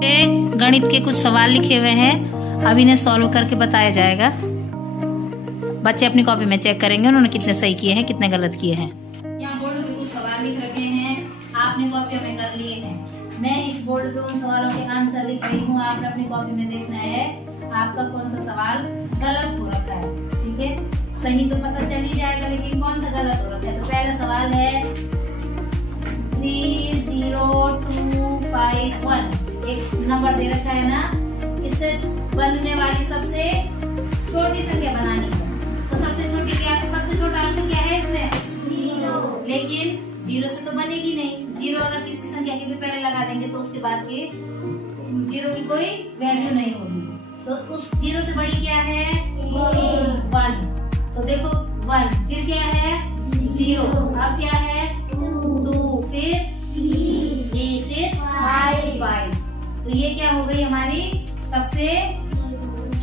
गणित के कुछ सवाल लिखे हुए हैं, अब इन्हें सॉल्व करके बताया जाएगा। बच्चे अपनी कॉपी में चेक करेंगे उन्होंने कितने सही किए हैं कितने गलत किए हैं। यहाँ बोर्ड पे कुछ सवाल लिख रखे हैं, आपने कॉपी में कर लिए हैं। मैं इस बोर्ड पे उन सवालों के आंसर लिख रही हूँ, आपने अपनी कॉपी में देखना है आपका कौन सा सवाल गलत हो रखा है। ठीक है, सही तो पता चल ही जाएगा लेकिन कौन सा गलत हो रखा है। तो पहला सवाल है 30251, एक नंबर दे रखा है ना, इससे बनने वाली सबसे छोटी संख्या बनानी है। तो सबसे छोटा अंक क्या है इसमें? 0। लेकिन 0 से तो बनेगी नहीं। 0 अगर किसी संख्या के भी पहले लगा देंगे तो उसके बाद के 0 की कोई वैल्यू नहीं होगी। तो उस 0 से बड़ी क्या है? 1। तो देखो 1, फिर क्या है? 0, अब क्या है? 2, फिर 3, फिर 5। तो ये क्या हो गई हमारी सबसे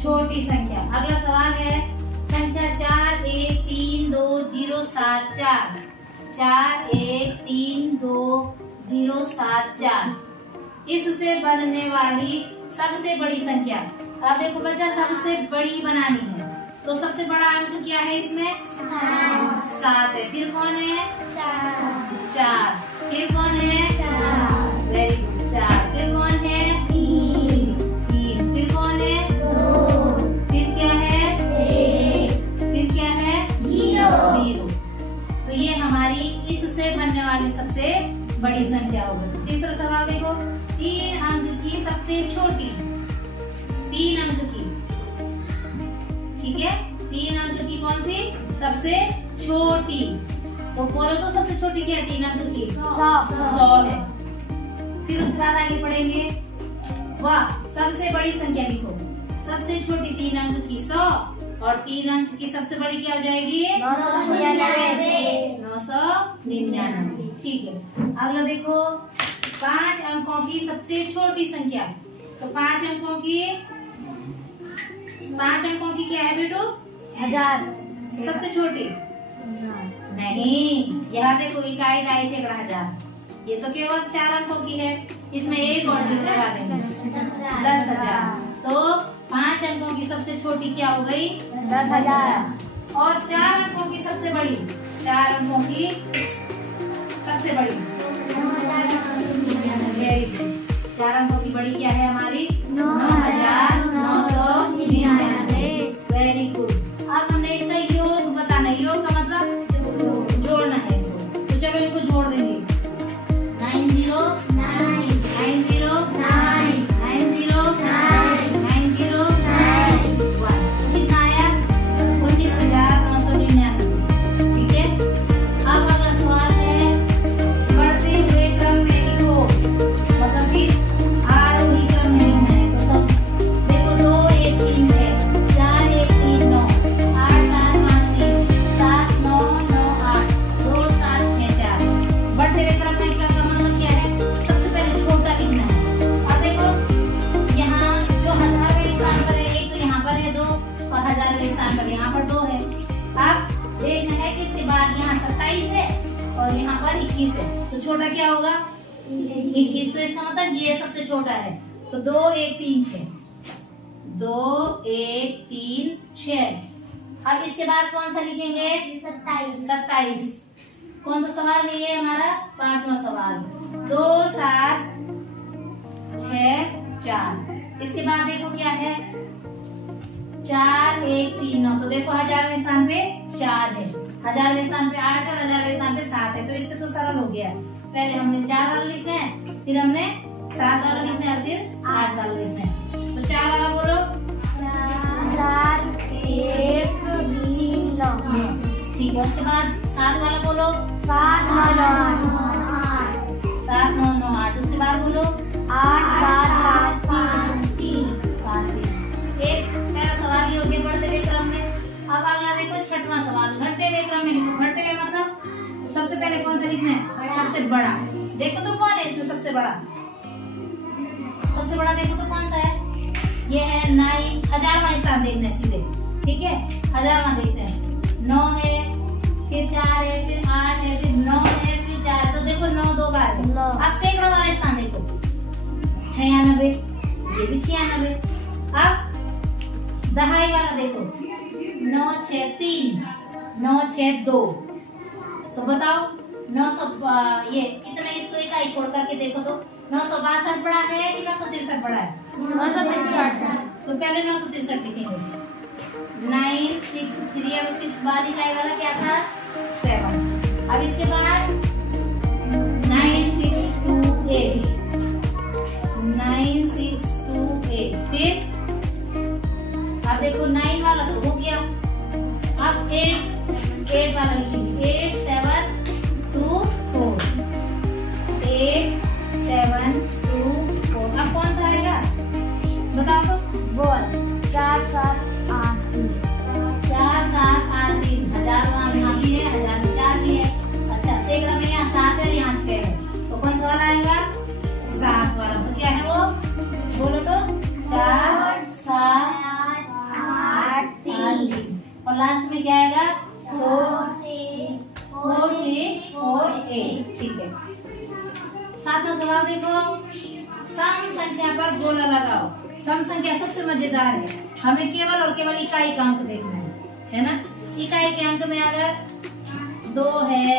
छोटी संख्या। अगला सवाल है संख्या 413207, 413207, इससे बनने वाली सबसे बड़ी संख्या। अब देखो बच्चा, सबसे बड़ी बनानी है तो सबसे बड़ा अंक क्या है इसमें? 7 है। फिर कौन है? 4। फिर कौन है? 4। Very good, 4। फिर कौन है? 3। फिर कौन है? 2। फिर क्या है? 1। फिर क्या है? 0। तो ये हमारी इससे बनने वाली सबसे बड़ी संख्या होगी। तीसरा सवाल देखो, 3 अंक की सबसे छोटी, 3 अंक की, ठीक है, 3 अंक की कौन सी सबसे छोटी? तो बोलो तो सबसे छोटी क्या है 3 अंक की? 100 है। फिर उसके बाद आगे पढ़ेंगे, वाह, सबसे बड़ी संख्या लिखो। सबसे छोटी 3 अंक की 100 और 3 अंक की सबसे बड़ी क्या हो जाएगी? 999। ठीक है, अगला देखो 5 अंकों की सबसे छोटी संख्या। तो 5 अंकों की क्या है बेटो? 1000। सबसे छोटी नहीं, यहाँ देखो इकाई, दाई, सैकड़ा, हजार। ये तो केवल 4 अंकों की है, इसमें एक और लगा देंगे 10,000। तो 5 अंकों की सबसे छोटी क्या हो गई? 10,000। और 4 अंकों की सबसे बड़ी, 4 अंकों की सबसे बड़ी, वेरी गुड, 4 अंकों की बड़ी क्या है हमारी? 9,999। Very good. अब हमने इसका योग बताना है। योग का मतलब जोड़ना है। तो चलो इनको जोड़ देंगे। 909 कितना आया? 19,999। ठीक है, अब अगला सवाल है बढ़ते हुए क्रम में लिखो, मतलब कि आरोही क्रम में लिखना है। तो सब देखो 2 1 3 6, 4 1 3 9, 8 7 5 3, 7 9 9 8, 2 7 6 4। बढ़ते हुए क्रम में का मतलब क्या है? सबसे पहले छोटा लिखना है। अब देखो यहाँ जो 1000वें स्थान पर है, एक तो यहाँ पर है 2 और 1000वें स्थान पर यहाँ पर 2 है। अब देखना है कि इसके बाद यहाँ 27 है और यहाँ पर 21 है। तो छोटा क्या होगा? 21। तो इसका मतलब ये सबसे छोटा है। तो 2 1 3 6, 2 1 3 6। अब इसके बाद कौन सा लिखेंगे? 27। कौन सा सवाल नहीं है हमारा? 5वां सवाल, 2 7 6 4। इसके बाद देखो क्या है? 4 1 3 9। तो देखो 1000वें स्थान पे 4 है, 1000वें स्थान पे 8 है, 1000वें स्थान पे 7 है। तो इससे तो सरल हो गया। पहले हमने 4 वाला लिखना है, फिर हमने 7 वाला लिखना है, फिर 8 वाला लिखना है। तो 4 वाला बोलो। 4 1 3 9। ठीक है, उसके बाद 7 वाला बोलो। 7 9 9 8। उसके बाद बोलो 8 7 5 3। एक पहला सवाल ये हो गया बढ़ते हुए क्रम में। अब अगला देखो 6वां सवाल, घटते हुए क्रम में लिखो। घटते हुए मतलब सबसे पहले कौन सा लिखना है? सबसे बड़ा। देखो तो कौन है इसमें सबसे बड़ा? सबसे बड़ा देखो तो कौन सा है? ये है 9। 1000वां स्थान देखना है सीधे। ठीक है, 1000वां देखते हैं। 9 है, फिर 4 है, फिर 8 है, फिर 9 है, फिर 4 है। तो देखो 9 2 बार है। अब सैकड़ा वाला स्थान देखो, 96, ये भी 96। अब दहाई वाला देखो, 9 6 3, 9 6 2। तो बताओ 900 ये कितने इसको इकाई छोड़ करके देखो तो 962 पड़ा है कि 963 पड़ा है? 963। तो पहले 963 लिखेंगे। 963 और उसके बाद इकाई वाला क्या था? 7। अब इसके बाद 9628, 9628। फिर अब देखो 9 वाला तो हो गया। अब 8 वाला लिखेंगे। 8 7 2 4, 8 7 2 4। अब कौन सा आएगा बताओ तो? बोल। 4 7 8 3। 4 7 8 3। 1000 वहाँ यहाँ भी है, 1000 में 4 भी है। अच्छा, सैकड़ा में यहाँ 7 है, यहाँ 6 है, तो कौन सा वाला आएगा? 7 वाला। तो क्या है वो? बोलो तो। 4 7 8 3। और लास्ट में क्या आएगा? 4 6 4 8। ठीक है। 7वां सवाल देखो, सम संख्या पर गोला लगाओ। सम संख्या सबसे मजेदार है, हमें केवल और केवल इकाई का अंक देखना है ना? इकाई के अंक में अगर 2 है,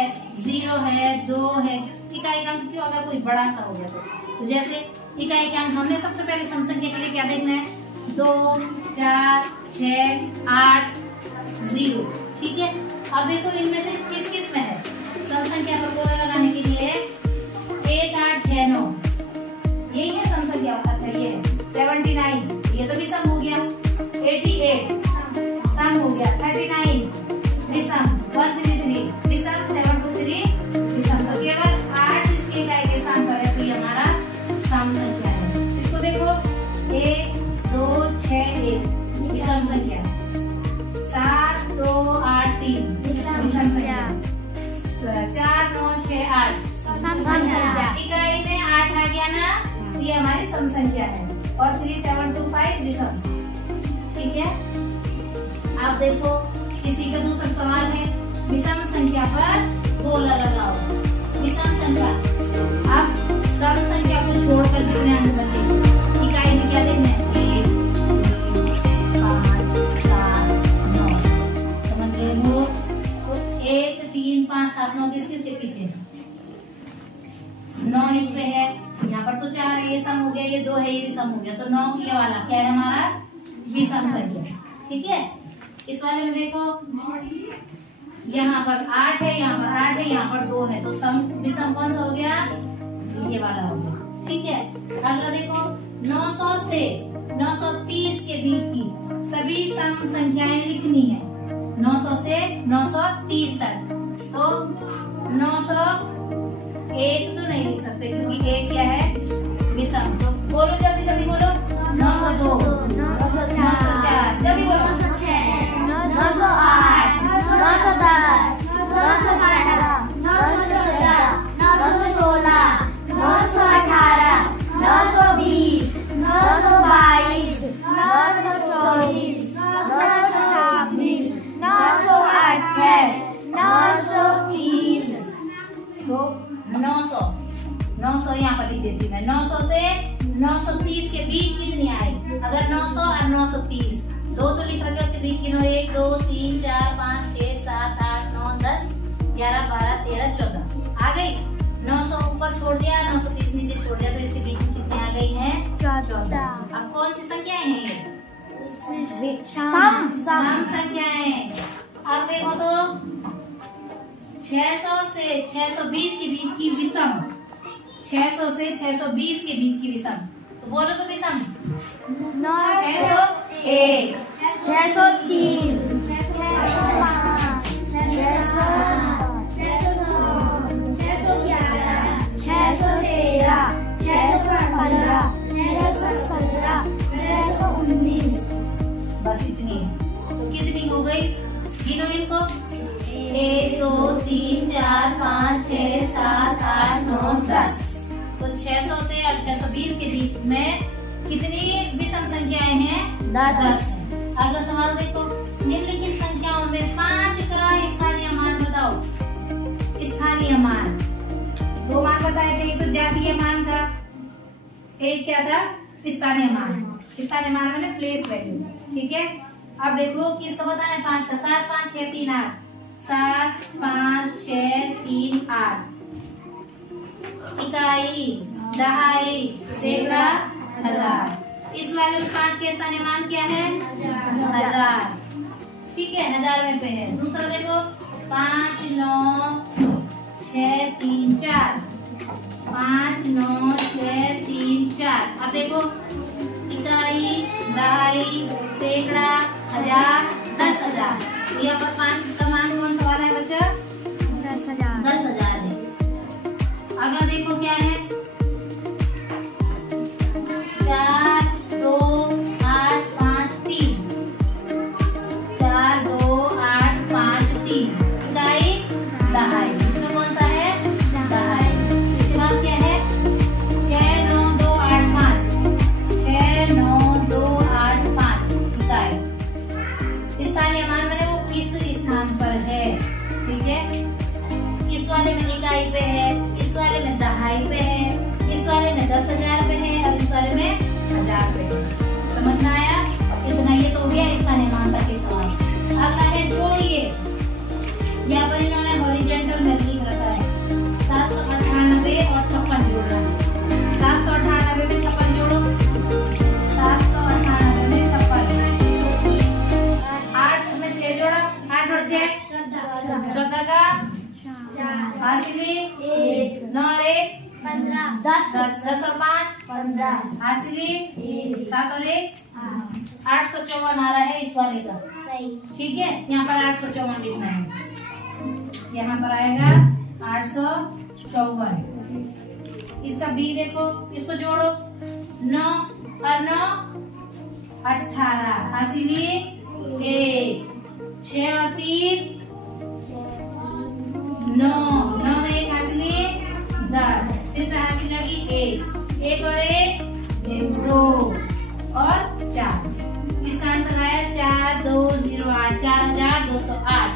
0 है, 2 है, इकाई का अंक क्यों? अगर कोई बड़ा सा हो गया तो जैसे इकाई के अंक हमने सबसे पहले सम संख्या के लिए क्या देखना है? 2 4 6 8 0। ठीक है। अब देखो इनमें से किस किस में है सम संख्या पर गोला लगाने के लिए? 1 8 6 9, यही है सम संख्या। अच्छा, ये है 79, ये तो भी सम हो गया। 88 सम हो गया। 39 विषम। 133 विषम। 723 विषम। तो केवल 8 इसके इकाई के स्थान पर है, तो ये हमारा सम संख्या है। इसको देखो, 1 2 6 1 विषम संख्या। 7 2 8 3 विषम संख्या। 4 9 6 8 सम संख्या। इकाई में 8 आ गया ना, तो ये हमारी सम संख्या है। और 3 7 2 5 विषम। ठीक है। अब देखो किसी का दूसरा सवाल है, विषम संख्या पर गोला लगाओ। विषम संख्या। अब सम संख्या को छोड़कर कितने अंक बचे? इकाई में क्या देखना है? 1 2 5 7 9। समझ गए हो? तो 1 3 5 7 9 किस किस के पीछे? 9 इसमें है, यहाँ पर तो 4 है, ये सम हो गया, ये 2 है, ये भी सम हो गया। तो 9 ये वाला क्या है हमारा? विषम संख्या। ठीक है। इस वाले में देखो, यहाँ पर 8 है, यहाँ पर 8 है, यहाँ पर 2 है, तो सम विषम कौन सा हो गया? ये वाला हो गया। ठीक है। अगला देखो, 900 से 930 के बीच की सभी सम संख्याएं लिखनी है। 900 से 930 तक। तो 901 तो नहीं लिख सकते क्योंकि 1 क्या है? विषम। तो बोलो जल्दी जल्दी बोलो। 902 904 जल्दी बोलो। 906 908 910 912 914 916 918 920 922 924 926 928 930। तो 900 यहाँ पर लिख देती मैं। 900 से 930 के बीच कितनी आई? अगर 900 और 930 दो तो लिख रखे, उसके बीच की 1 2 3 4 5 6 7 8 9 10 11 12 13 14 आ गई। 900 ऊपर छोड़ दिया, 930 नीचे छोड़ दिया, तो इसके बीच में कितनी आ गई है? 14। अब कौन सी संख्याएं हैं ये? सम संख्याएं। अब देखो तो 600 से 620 के बीच की विषम। 600 से 620 के बीच की विषम। तो बोलो तो विषम। 601 603 605 611 613 615 617 619। बस इतनी है। तो कितनी हो गई? गिनो इनको। 1 2 3 4 5 6 7 8 9 10। तो 600 से और 620 के बीच में कितनी विषम संख्याएं हैं? 10 है। अगला सवाल देखो, निम्नलिखित संख्याओं में 5 का स्थानीय मान बताओ। स्थानीय मान 2 मान बताए थे, एक तो जातीय मान था, एक क्या था, स्थानीय मान। स्थानीय मान मैंने प्लेस वैल्यू, ठीक है। अब देखो किसको बताना है, 5 का। 7 5 6 3 8, 7 5 6 3 8। इकाई, दहाई, सैकड़ा, हजार। इस वाले में 5 के स्थानीय मान क्या है, 1000, ठीक है, 1000 में पे है। दूसरा देखो 5 9 6 3 4, 5 9 6 3 4। अब देखो इकाई, दहाई, सैकड़ा, हजार, 10,000। यहाँ पर 5 का मान कौन सा वाला है बच्चा, 10,000। 10,000 है। अगला देखो क्या है, 4 2 8 5 3, 4 2 8 5 3। इकाई, दहाई, इसमें कौन सा है, दहाई। इसके बाद क्या है, 6 9 2 8 5, 6 9 2 8 5। इकाई, स्थानीय मान मैंने वो किस स्थान पर है, ठीक है। इस वाले में इकाई पे है, इस वाले में दहाई पे है, इस वाले में 10,000 पे है और इस वाले में 1000 पे है। समझ में आया इतना, ये तो हो गया स्थानीय मान का सवाल। अगला है जोड़िए। यहाँ पर इन्होंने हॉरिजॉन्टल में लिख रखा है 798 और 56 जोड़ रहा है। 798 में 56 जोड़ो, 798 में 56। 8 में 6 जोड़ा, 8 और 6 14 का हासिली 9 और 1 15, 10 और 5 15, हासिली 7 और 1 854 आ रहा है इस वाले का, सही। ठीक है। यहाँ पर 854 लिखना है, यहाँ पर आएगा 854। इसका बी देखो, इसको जोड़ो, 9 और 9 18 हासिली 1, 6 और 3 9, 9 में 1 हासिली 10, फिर से हासिल लगी 1, 1 और 1 2 और 4। इसका आंसर आया 4208, 4208।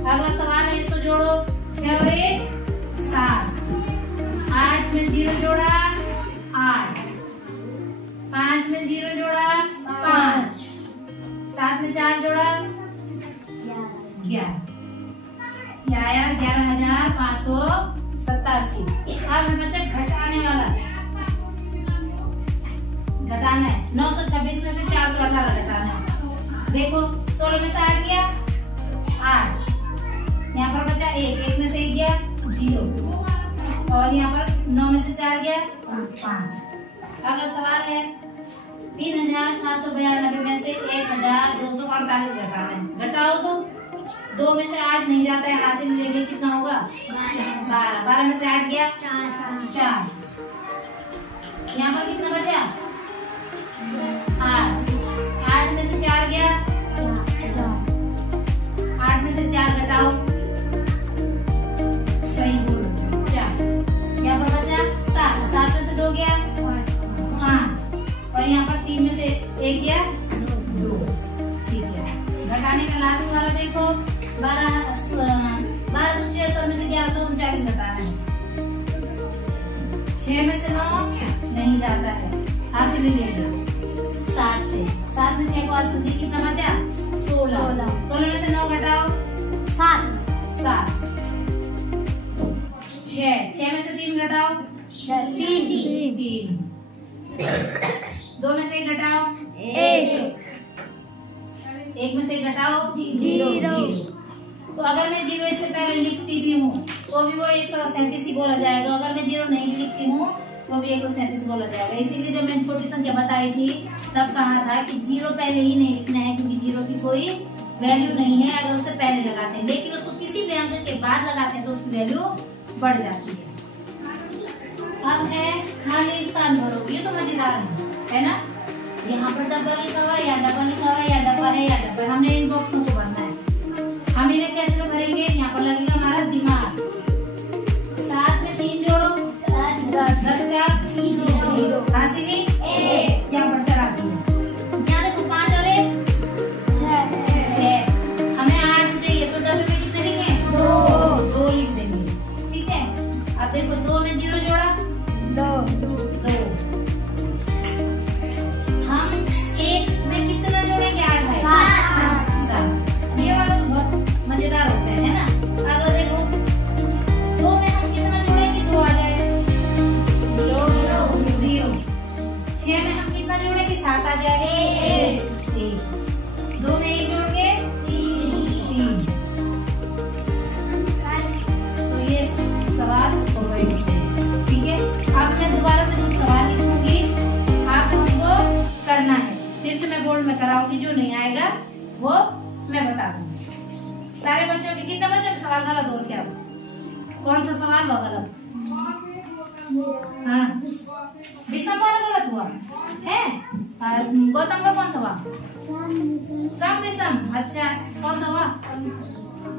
अगला सवाल है, इसको जोड़ो, 6 और 1 7, 8 में 0 जोड़ा 8, 5 में 0 जोड़ा 5, 7 में 4 जोड़ा 11। क्या आया, 11,587। अब है बच्चा घटाने वाला, घटाना है। 926 में से 418 घटाना है। देखो 16 में से 8 गया 8, यहाँ पर बचा 1 में से 1 गया 0 और यहाँ पर 9 में से 4 गया 5। अगला सवाल है 3,792 में से 1,248 घटाना है। घटाओ तो 2 में से 8 नहीं जाता है, हासिल लेंगे कितना होगा 12। 12 में से 8 गया 4। यहाँ पर कितना बचा 8। 8 में से 4 गया 8 में से 4 घटाओ, सही बोलो 4। यहाँ पर बचा 7। 7 में से 2 गया 5 और यहाँ पर 3 में से 1 गया 2, ठीक है। घटाने का लास्ट वाला देखो 1276 में से 1139 घटाना है। 6 में से 9 नहीं जाता है, हासिल ही लेंगे 7 से। 7 में 6 को हासिल दी, कितना बचा 16। 16 में से 9 घटाओ 7। 6 में से 3 घटाओ 3। 2 में से 1 घटाओ 1। 1 में से घटाओ 0। तो अगर मैं 0 इससे पहले लिखती भी हूँ तो भी वो 137 ही बोला जाएगा। अगर मैं 0 नहीं लिखती हूँ तो भी 137 बोला जाएगा। इसीलिए जब मैंने छोटी संख्या बताई थी तब कहा था कि 0 पहले ही नहीं लिखना है, क्योंकि 0 की कोई वैल्यू नहीं है अगर उससे पहले लगाते हैं, लेकिन उसको किसी भी अंक के बाद लगाते हैं तो उसकी वैल्यू बढ़ जाती है। अब है खाली स्थान भरो, ये तो मजेदार है ना। यहाँ पर डब्बा लिखा हुआ है या डब्बा लिखा हुआ है या डब्बा है या डब्बा, हमने इन बॉक्सों को भरना है। हम इन्हें कैसे भरेंगे, यहाँ पर लगेगा हमारा दिमाग। 7 में 3 जोड़ो 10 का 0 हासिली 1, यहाँ पर चढ़ा दिया। यहाँ देखो 5 और 1 6, हमें 8 चाहिए तो डब्बे में कितने लिखें 2 लिख देंगे, ठीक है। अब देखो 2 में 0 जोड़ा 2, 6 में हम कितना जोड़ेंगे? 7 आ जाएगा। 1 2 में 1 जोड़ के 3। तो ये सवाल हो गए। ठीक है, अब मैं दोबारा से कुछ सवाल लिखूंगी, आप उनको करना है। फिर से मैं बोर्ड में कराऊंगी, जो नहीं आएगा वो मैं बता दूंगी। सारे बच्चों के, कितने बच्चों के सवाल गलत हो क्या? कौन सा सवाल हुआ गलत? हाँ, विषम वाला गलत हुआ है। गौतम का कौन सा हुआ? सम विषम। अच्छा, कौन सा हुआ?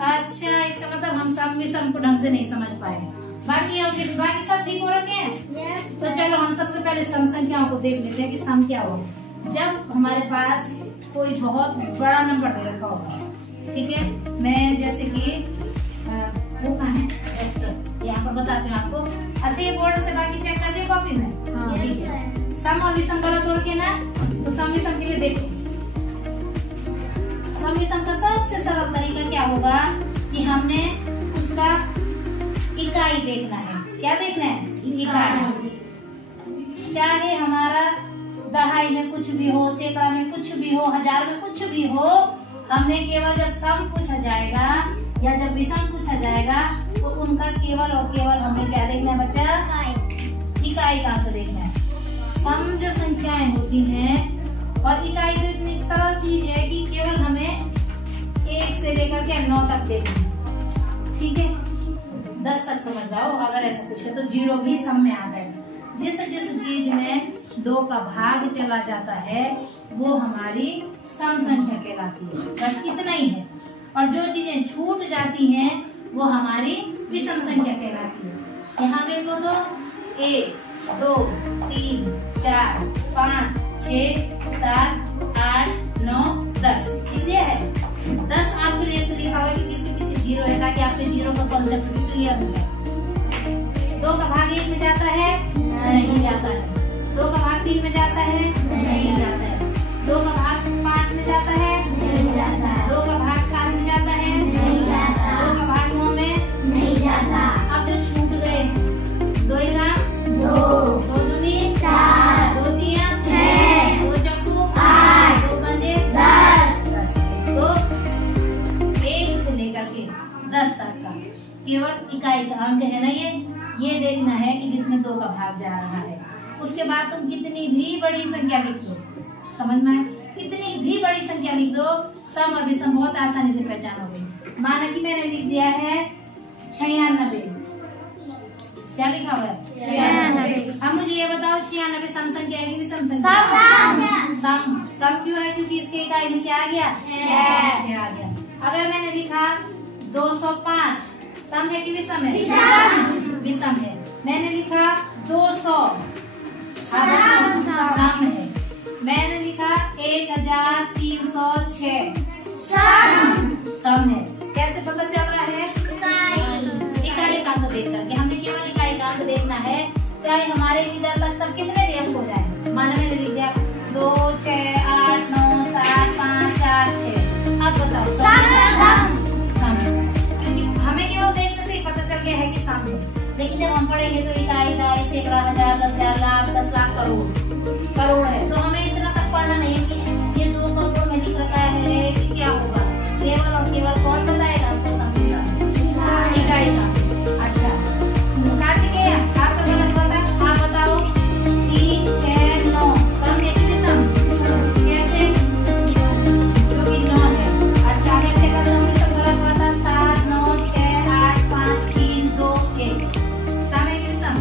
अच्छा, इसका मतलब हम सम विषम को ढंग से नहीं समझ पाए। बाकी बाकी सब ठीक हो रखे हैं। तो चलो हम सबसे पहले सम संख्याओं को देख लेते हैं कि सम क्या होगा। जब हमारे पास कोई बहुत बड़ा नंबर दे रखा होगा, ठीक है, मैं जैसे कि वो कहाँ है, यहाँ पर बताती हूँ आपको। अच्छा, ये बोर्ड से बाकी चेक कर दे कॉपी में। हाँ, ठीक है। सम और विषम गलत हो रखे ना, तो सम विषम के लिए देखो। सम विषम का सबसे सरल तरीका क्या होगा कि हमने उसका इकाई देखना है। क्या देखना है? इकाई। चाहे हमारा दहाई में कुछ भी हो, सैकड़ा में कुछ भी हो, 1000 में कुछ भी हो, हमने केवल जब सम पूछा जाएगा या जब विषम पूछा जाएगा तो उनका केवल और केवल हमें क्या देखना है बच्चा? इकाई का अंक देखना है। सम जो संख्याएं होती हैं और इकाई तो इतनी सरल चीज है कि केवल हमें 1 से लेकर के 9 तक देखना है। ठीक है, 10 तक समझ जाओ। अगर ऐसा कुछ है तो 0 भी सम में आता है। जिस जिस चीज में 2 का भाग चला जाता है वो हमारी सम संख्या कहलाती है। बस इतना ही है। और जो चीजें छूट जाती हैं वो हमारी विषम संख्या कहलाती है। यहाँ देखो तो 1 2 3 4 5 6 7 8 9 10 कितने है? 10 आपके लिए इसमें लिखा हुआ है क्योंकि इसके पीछे 0 है, ताकि आपके 0 का कॉन्सेप्ट भी क्लियर हो जाए। 2 का भाग 1 में जाता है? नहीं जाता है। 2 का भाग 3 में जाता है? नहीं जाता है। 2 का भाग 5 में जाता है? नहीं जाता है। 2 का भाग 7 में जाता है? नहीं जाता। 2 का भाग 9 में? नहीं जाता। अब जो छूट गए 2 1 2 2 दूनी 4 2 3 6 2 चौको 8 2 पंजे 10। तो 1 से लेकर के 10 तक का केवल इकाई का अंक है ना, ये देखना है कि जिसमें 2 का भाग जा रहा है। उसके बाद तुम कितनी भी बड़ी संख्या लिख दो, समझ में आए? कितनी भी बड़ी संख्या लिख दो, सम और विषम बहुत आसानी से पहचानोगे। माना कि मैंने लिख दिया है 96। क्या लिखा हुआ है? 96। अब मुझे ये बताओ 96 सम संख्या है कि विषम संख्या? सम क्यों है? क्योंकि इसके इकाई में क्या आ गया? 6 आ गया। अगर मैंने लिखा 205, सम है कि विषम है? विषम है। मैंने लिखा 200, सम है। मैंने लिखा 1306, सम है। कैसे पता चल रहा है? इकाई का अंक देख करके। हमने केवल इकाई का अंक देखना है, चाहे हमारे इधर तक तब कितने भी अंक हो जाए। माना मैंने लिख दिया 2 6 8 9 7 5 4 6। अब बताओ सम है, क्योंकि हमें केवल देखने से पता चल गया है कि सम है। लेकिन जब हम पढ़ेंगे तो इकाई, सैकड़ा, 1000 10,000 लाख 10 लाख करोड़ है। तो हमें इतना तक पढ़ना नहीं है कि ये 2 करोड़ में लिख रखा है कि क्या होगा। केवल और केवल कौन बताएगा आपको? इकाई का। अच्छा, कार्तिकेय आपका गलत होगा, आप बताओ। 3 6 9 सम है कि विषम? कैसे? क्योंकि 9 है। अच्छा, कैसे का सम विषम गलत हुआ था? 7 9 6 8 5 3 2 1। सम है कि विषम?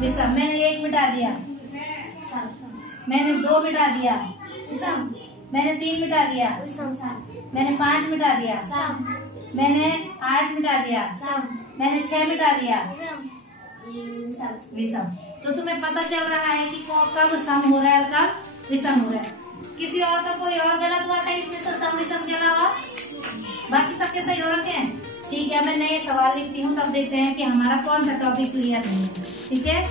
विषम। मैंने 1 मिटा दिया, मैंने 2 मिटा दिया, मैंने 3 मिटा दिया, मैंने 5 मिटा दिया, मैंने 8 मिटा दिया, मैंने 6 मिटा दिया, विषम। तो तुम्हें पता चल रहा है कि कब सम हो रहा है और कब विषम हो रहा है। किसी और का कोई और गलत हुआ था इसमें से सम विषम के अलावा? बाकी सबके सही हो रखे हैं। ठीक है, मैं नए सवाल लिखती हूँ, तब देखते हैं कि हमारा कौन सा टॉपिक क्लियर नहीं है। ठीक है।